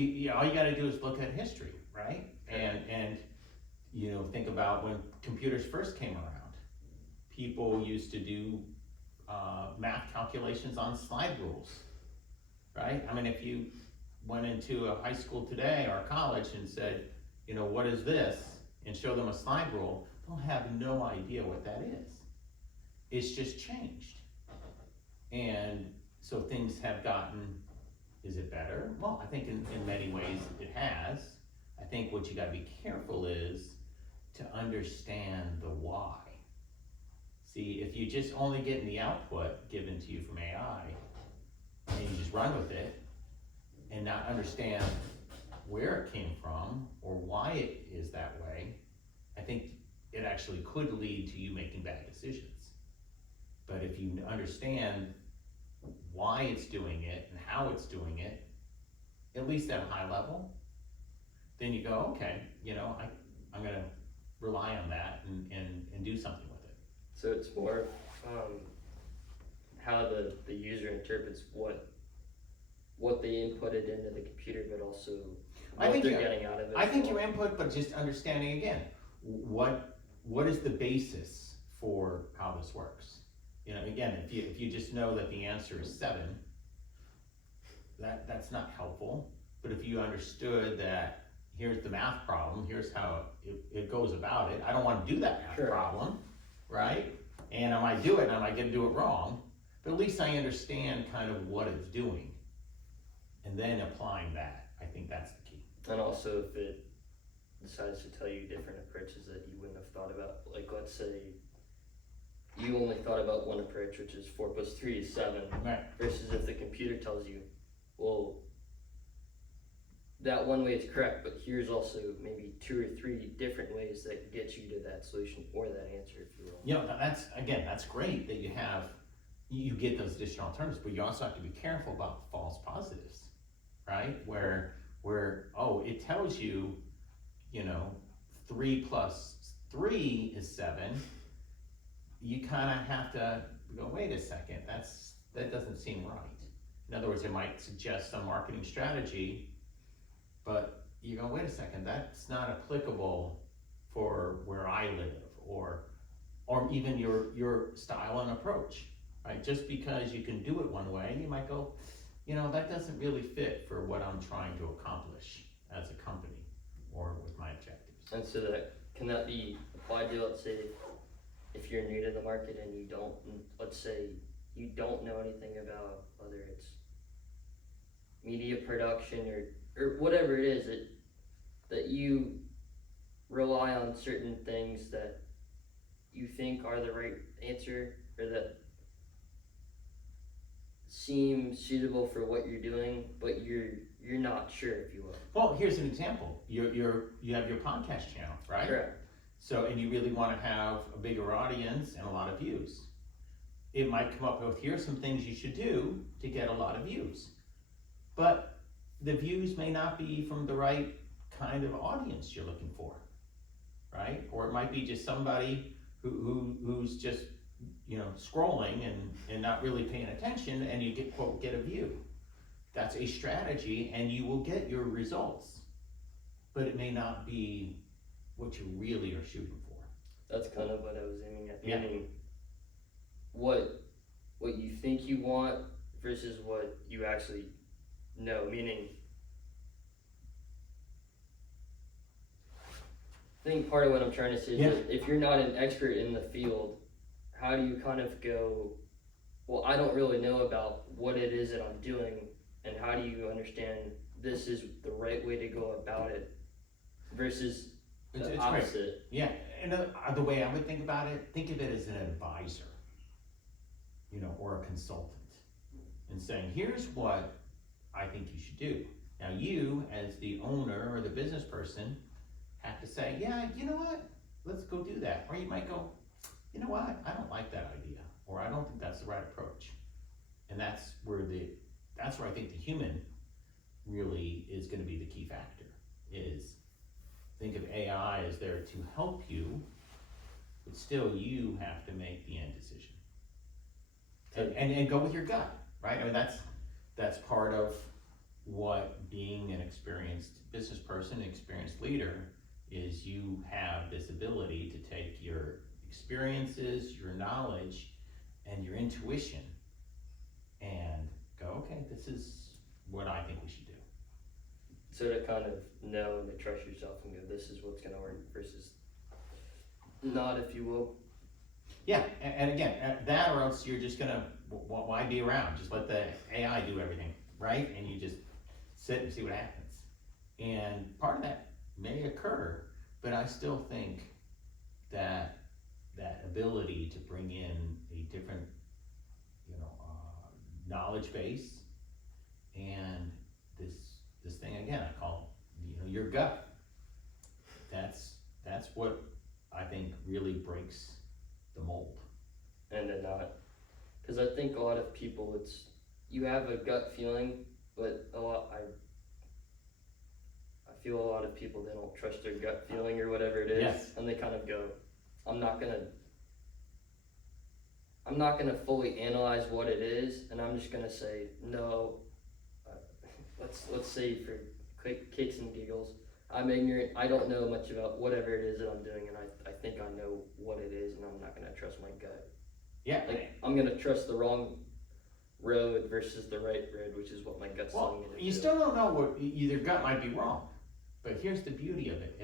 All you gotta do is look at history, right? And think about when computers first came around. People used to do math calculations on slide rules, right? I mean, if you went into a high school today or a college and said, what is this? And show them a slide rule, they'll have no idea what that is. It's just changed. And so things have gotten, is it better? Well, I think in many ways it has. I think what you gotta be careful is to understand the why. See, if you just only getting the output given to you from AI, and you just run with it, and not understand where it came from, or why it is that way, I think it actually could lead to you making bad decisions. But if you understand why it's doing it and how it's doing it, at least at a high level, then you go, okay, I'm gonna rely on that and do something with it. So it's more how the user interprets what they inputted into the computer, but also what they're getting out of it. I think your input, but just understanding again, what is the basis for how this works? Again, if you just know that the answer is 7, that's not helpful. But if you understood that here's the math problem, here's how it goes about it. I don't want to do that math problem, right? And I might do it, and I might get to do it wrong. But at least I understand kind of what it's doing, and then applying that. I think that's the key. And also, if it decides to tell you different approaches that you wouldn't have thought about, like let's say you only thought about one approach, which is 4 + 3 is 7, right? Versus if the computer tells you, well, that one way is correct, but here's also maybe 2 or 3 different ways that get you to that solution or that answer, if you will. That's great that you get those additional alternatives, but you also have to be careful about the false positives, right? Where it tells you, 3 + 3 is 7. You kind of have to go, wait a second, that doesn't seem right. In other words, it might suggest some marketing strategy, but you go, wait a second, that's not applicable for where I live, or even your style and approach, right? Just because you can do it one way, you might go, that doesn't really fit for what I'm trying to accomplish as a company or with my objectives. And so can that be applied to, let's say, if you're new to the market and you don't know anything about whether it's media production or whatever it is, that you rely on certain things that you think are the right answer or that seem suitable for what you're doing, but you're not sure, if you will. Well, here's an example. You have your podcast channel, right? Correct. So, and you really want to have a bigger audience and a lot of views. It might come up with, here's some things you should do to get a lot of views. But the views may not be from the right kind of audience you're looking for, right? Or it might be just somebody who's just, scrolling and not really paying attention, and you get a view. That's a strategy, and you will get your results, but it may not be what you really are shooting for. That's kind of what I was aiming at. Yeah. Meaning what you think you want versus what you actually know. Meaning, I think part of what I'm trying to say is that if you're not an expert in the field, how do you kind of go, well, I don't really know about what it is that I'm doing, and how do you understand this is the right way to go about it versus the opposite? Great. Yeah, and the way I would think about it, think of it as an advisor, or a consultant, and saying, here's what I think you should do. Now you, as the owner or the business person, have to say, yeah, you know what, let's go do that. Or you might go, you know what, I don't like that idea, or I don't think that's the right approach. And that's where I think the human really is going to be the key factor. Is think of AI as there to help you, but still you have to make the end decision. And go with your gut, right? I mean, that's part of what being an experienced business person, experienced leader, is you have this ability to take your experiences, your knowledge, and your intuition and go, okay, this is what I think we should do. So to kind of know and to trust yourself and go, this is what's gonna work versus not, if you will. Yeah, and again, that or else you're just gonna, why be around? Just let the AI do everything, right? And you just sit and see what happens. And part of that may occur, but I still think that that ability to bring in a different, knowledge base and this thing again, I call, your gut. That's what I think really breaks the mold. And then not, because I think a lot of people, you have a gut feeling, but I feel a lot of people, they don't trust their gut feeling or whatever it is, Yes. and they kind of go, I'm not gonna fully analyze what it is, and I'm just gonna say no. Let's say for kicks and giggles, I'm ignorant. I don't know much about whatever it is that I'm doing, and I think I know what it is, and I'm not gonna trust my gut. Yeah. Like, I'm gonna trust the wrong road versus the right road, which is what my gut's telling me to do. You still don't know what, your gut might be wrong, but here's the beauty of it.